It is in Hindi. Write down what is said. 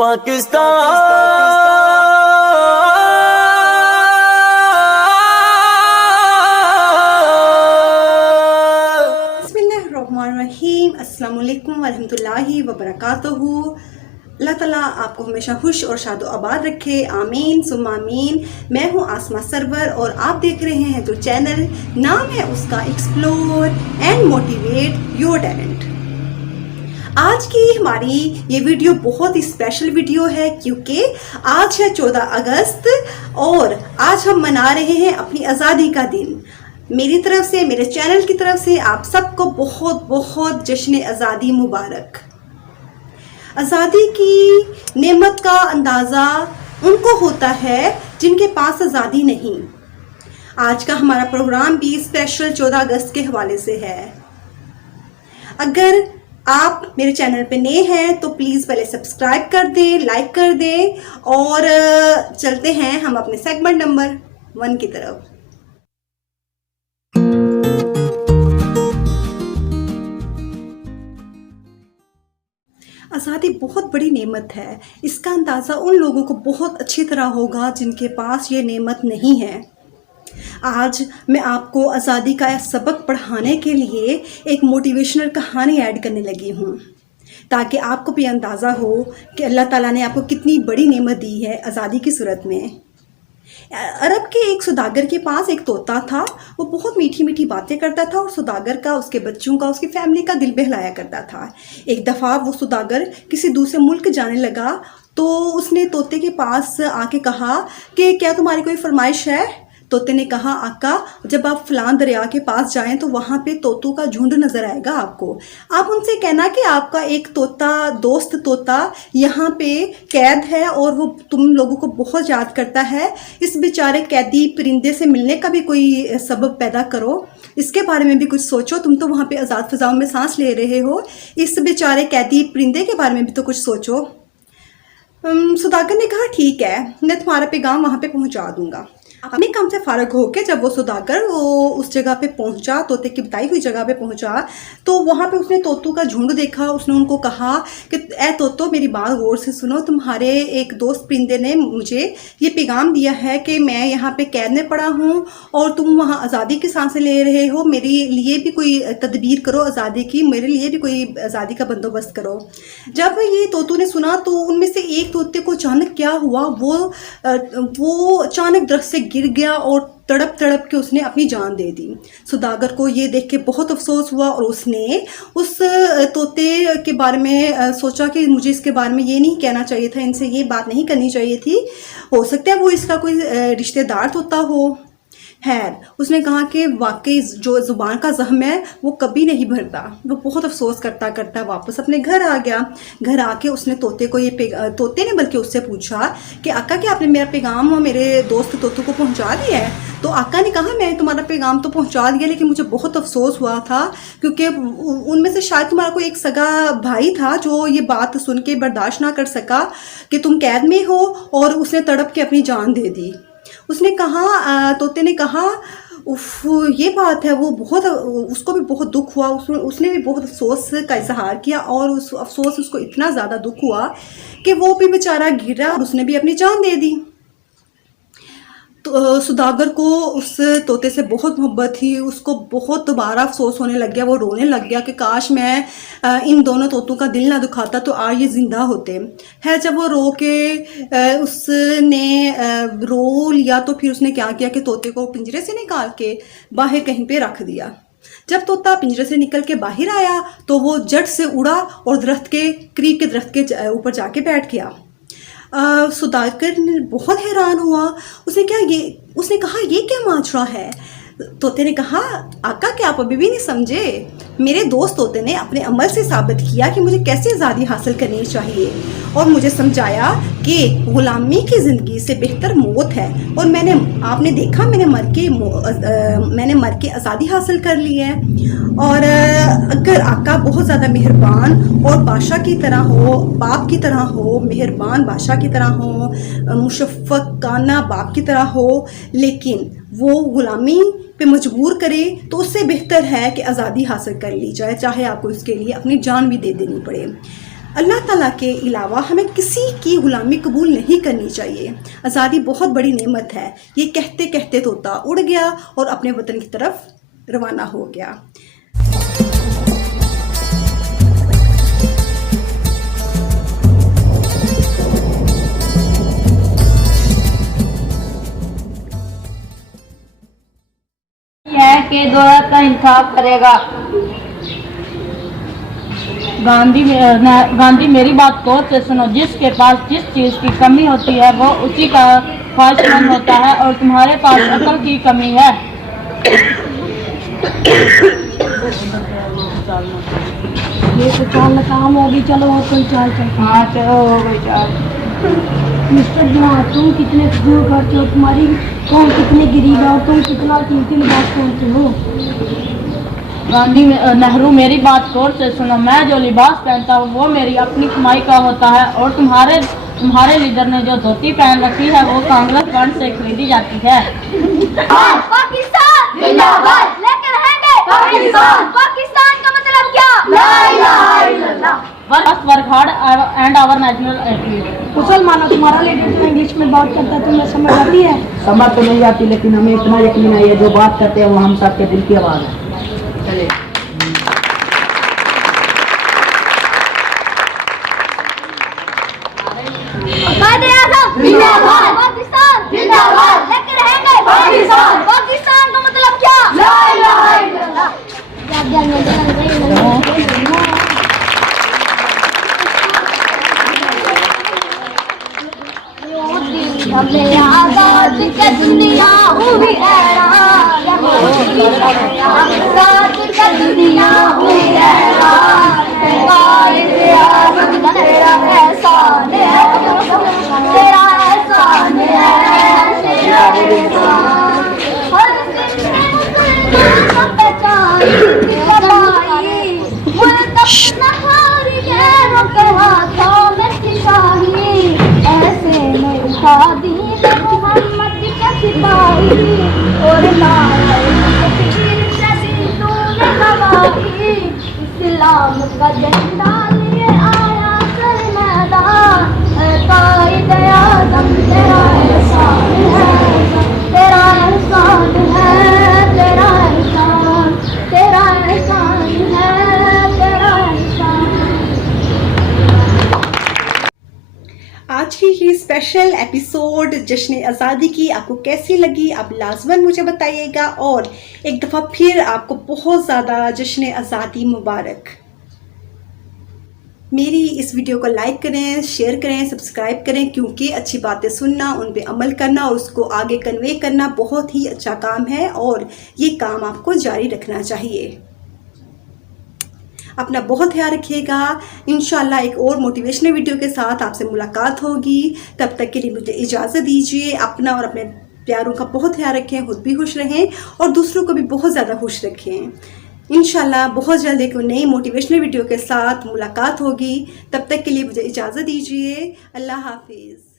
बिस्मिल्लाहिर्रहमानिर्रहीम। अस्सलाम वालेकुम वरहमतुल्लाहि वबरकातुहू। अल्लाह ताला आपको हमेशा खुश और शादो आबाद रखे, आमीन सुम्मा आमीन। मैं हूँ आसमा सरवर और आप देख रहे हैं जो चैनल, नाम है उसका explore and motivate your talent. आज की हमारी ये वीडियो बहुत ही स्पेशल वीडियो है क्योंकि आज है 14 अगस्त और आज हम मना रहे हैं अपनी आज़ादी का दिन। मेरी तरफ से, मेरे चैनल की तरफ से आप सबको बहुत बहुत जश्न आज़ादी मुबारक। आज़ादी की नेमत का अंदाज़ा उनको होता है जिनके पास आज़ादी नहीं। आज का हमारा प्रोग्राम भी स्पेशल 14 अगस्त के हवाले से है। अगर आप मेरे चैनल पे नए हैं तो प्लीज़ पहले सब्सक्राइब कर दें, लाइक कर दें और चलते हैं हम अपने सेगमेंट नंबर 1 की तरफ। आज़ादी बहुत बड़ी नेमत है। इसका अंदाज़ा उन लोगों को बहुत अच्छी तरह होगा जिनके पास ये नेमत नहीं है। आज मैं आपको आज़ादी का सबक पढ़ाने के लिए एक मोटिवेशनल कहानी ऐड करने लगी हूँ ताकि आपको भी अंदाज़ा हो कि अल्लाह ताला ने आपको कितनी बड़ी नेमत दी है आज़ादी की सूरत में। अरब के एक सौदागर के पास एक तोता था। वो बहुत मीठी मीठी बातें करता था और सौदागर का, उसके बच्चों का, उसकी फैमिली का दिल बहलाया करता था। एक दफ़ा वो सौदागर किसी दूसरे मुल्क जाने लगा तो उसने तोते के पास आके कहा कि क्या तुम्हारी कोई फरमाइश है। तोते ने कहा, आका जब आप फलां दरिया के पास जाएं तो वहाँ पे तोतों का झुंड नज़र आएगा आपको। आप उनसे कहना कि आपका एक तोता, दोस्त तोता यहाँ पे कैद है और वो तुम लोगों को बहुत याद करता है। इस बेचारे कैदी परिंदे से मिलने का भी कोई सबब पैदा करो, इसके बारे में भी कुछ सोचो। तुम तो वहाँ पे आज़ाद फ़ज़ाओं में सांस ले रहे हो, इस बेचारे कैदी परिंदे के बारे में भी तो कुछ सोचो। सौदागर ने कहा, ठीक है, मैं तुम्हारा पैगाम वहाँ पे पहुँचा दूँगा। अपने काम से फारग होकर जब वो सौदागर उस जगह पे पहुंचा, तोते की बताई हुई जगह पे पहुंचा, तो वहाँ पे उसने तोतों का झुंड देखा। उसने उनको कहा कि ए तोतो, मेरी बात गौर से सुनो। तुम्हारे एक दोस्त परिंदे ने मुझे ये पैगाम दिया है कि मैं यहाँ पे कैद में पड़ा हूँ और तुम वहाँ आज़ादी की सांसें ले रहे हो। मेरे लिए भी कोई तदबीर करो आज़ादी की, मेरे लिए भी कोई आज़ादी का बंदोबस्त करो। जब ये तोतों ने सुना तो उनमें से एक तोते को अचानक क्या हुआ, वो अचानक दरख्त से गिर गया और तड़प तड़प के उसने अपनी जान दे दी। सौदागर को ये देख के बहुत अफसोस हुआ और उसने उस तोते के बारे में सोचा कि मुझे इसके बारे में ये नहीं कहना चाहिए था, इनसे ये बात नहीं करनी चाहिए थी। हो सकता है वो इसका कोई रिश्तेदार तोता हो। खैर, उसने कहा कि वाकई जो ज़ुबान का ज़ख्म है वो कभी नहीं भरता। वो बहुत अफसोस करता करता वापस अपने घर आ गया। घर आके उसने तोते को तोते ने बल्कि उससे पूछा कि आका, क्या आपने मेरा पैगाम मेरे दोस्त तोतों को पहुंचा दिया है। तो आका ने कहा, मैं तुम्हारा पैगाम तो पहुंचा दिया, लेकिन मुझे बहुत अफसोस हुआ था क्योंकि उनमें से शायद तुम्हारा कोई एक सगा भाई था जो ये बात सुन के बर्दाश्त ना कर सका कि तुम कैद में हो और उसने तड़प के अपनी जान दे दी। उसने कहा, तोते ने कहा, उफ, ये बात है। वो बहुत, उसको भी बहुत दुख हुआ। उसने भी बहुत अफसोस का इजहार किया और उस अफसोस उसको इतना ज़्यादा दुख हुआ कि वो भी बेचारा गिरा और उसने भी अपनी जान दे दी। तो सौदागर को उस तोते से बहुत मोहब्बत थी। उसको बहुत दोबारा अफसोस होने लग गया। वो रोने लग गया कि काश मैं इन दोनों तोतों का दिल ना दुखाता तो आज ये ज़िंदा होते। है, जब वो रो के उसने रो लिया तो फिर उसने क्या किया कि तोते को पिंजरे से निकाल के बाहर कहीं पे रख दिया। जब तोता पिंजरे से निकल के बाहर आया तो वो झट से उड़ा और दरख्त के करीब के दरख्त के ऊपर जाके बैठ गया। सौदागर बहुत हैरान हुआ। उसने कहा, ये क्या माजरा है। तोते ने कहा, आका, क्या आप अभी भी नहीं समझे। मेरे दोस्त तोते ने अपने अमल से साबित किया कि मुझे कैसे आज़ादी हासिल करनी चाहिए और मुझे समझाया कि ग़ुलामी की ज़िंदगी से बेहतर मौत है। और आपने देखा, मैंने मर के आज़ादी हासिल कर ली है। और अगर आका बहुत ज़्यादा मेहरबान और बादशाह की तरह हो, बाप की तरह हो, मेहरबान बादशाह की तरह हो, मुशफ़क़ाना बाप की तरह हो, लेकिन वो ग़ुलामी पे मजबूर करे तो उससे बेहतर है कि आज़ादी हासिल कर ली जाए, चाहे आपको इसके लिए अपनी जान भी दे देनी पड़े। अल्लाह ताला के अलावा हमें किसी की गुलामी कबूल नहीं करनी चाहिए। आज़ादी बहुत बड़ी नेमत है। ये कहते कहते तोता उड़ गया और अपने वतन की तरफ रवाना हो गया। है कि दौलत का इंसाफ करेगा। गांधी मेरी बात गौर से सुनो। जिसके पास जिस चीज की कमी होती है वो उसी का ख्वाहिशमंद होता है और तुम्हारे पास अकल की कमी है। ये तो चाल काम होगी। चलो और कोई चाल चलती। हाँ चलो हो गई चाल। मिस्टर जवान, तुम कितने फजूल करते हो, तुम्हारी कौन कितने गरीब है और तुम कितना कीमती लिबास पहनते हो। नेहरू मेरी बात गौर से सुनो। मैं जो लिबास पहनता हूँ वो मेरी अपनी कमाई का होता है और तुम्हारे लीडर ने जो धोती पहन रखी है वो कांग्रेस फंड से खरीदी जाती है। पाकिस्तान जिंदाबाद लेकर रहेंगे पाकिस्तान। पाकिस्तान का मतलब क्या? ला इलाहा इल्लल्लाह। Work hard and our national attitude. मुसलमानों, तुम्हारा लीडर तो इंग्लिश में बात करता है, तुम्हें समझ आती है? समझ तो नहीं आती, लेकिन हमें इतना यकीन है जो बात करते हैं वो हम सबके दिल की आवाज़ है। चलिए। कायदे-ए-आज़म जिंदाबाद। पाकिस्तान जिंदाबाद लेकर रहेंगे पाकिस्तान। पाकिस्तान का मतलब क्या? ला इलाहा इल्लल्लाह। हमें आजाद के दुनिया हुई हैरान। आजाद के दुनिया हुई हैरान। कायदे-ए-आज़म तेरा एहसान है, तेरा एहसान है, तेरा एहसान। हर जिंदगी मुसलमान पहचान की कमाई। मुल्क अपना हारी गैरों के हाथों में सिपाही। ऐसे में उठा दी मोहम्मद के सिपाही और इस्लाम का झंडा लिए आया सर मैदान। कायदे-ए-आज़म तेरा एहसान है, तेरा एहसान है, तेरा एहसान, तेरा एहसान है, तेरा एहसान। आज की ये स्पेशल एपिसोड जश्न आज़ादी की आपको कैसी लगी आप लाजमन मुझे बताइएगा। और एक दफ़ा फिर आपको बहुत ज़्यादा जश्न आज़ादी मुबारक। मेरी इस वीडियो को लाइक करें, शेयर करें, सब्सक्राइब करें, क्योंकि अच्छी बातें सुनना, उन पे अमल करना और उसको आगे कन्वे करना बहुत ही अच्छा काम है और ये काम आपको जारी रखना चाहिए। अपना बहुत ख्याल रखिएगा। इंशाल्लाह एक और मोटिवेशनल वीडियो के साथ आपसे मुलाकात होगी। तब तक के लिए मुझे इजाज़त दीजिए। अपना और अपने प्यारों का बहुत ख्याल रखें, खुद भी खुश रहें और दूसरों को भी बहुत ज़्यादा खुश रखें। इंशाल्लाह बहुत जल्द एक नई मोटिवेशनल वीडियो के साथ मुलाकात होगी। तब तक के लिए मुझे इजाज़त दीजिए। अल्लाह हाफिज़।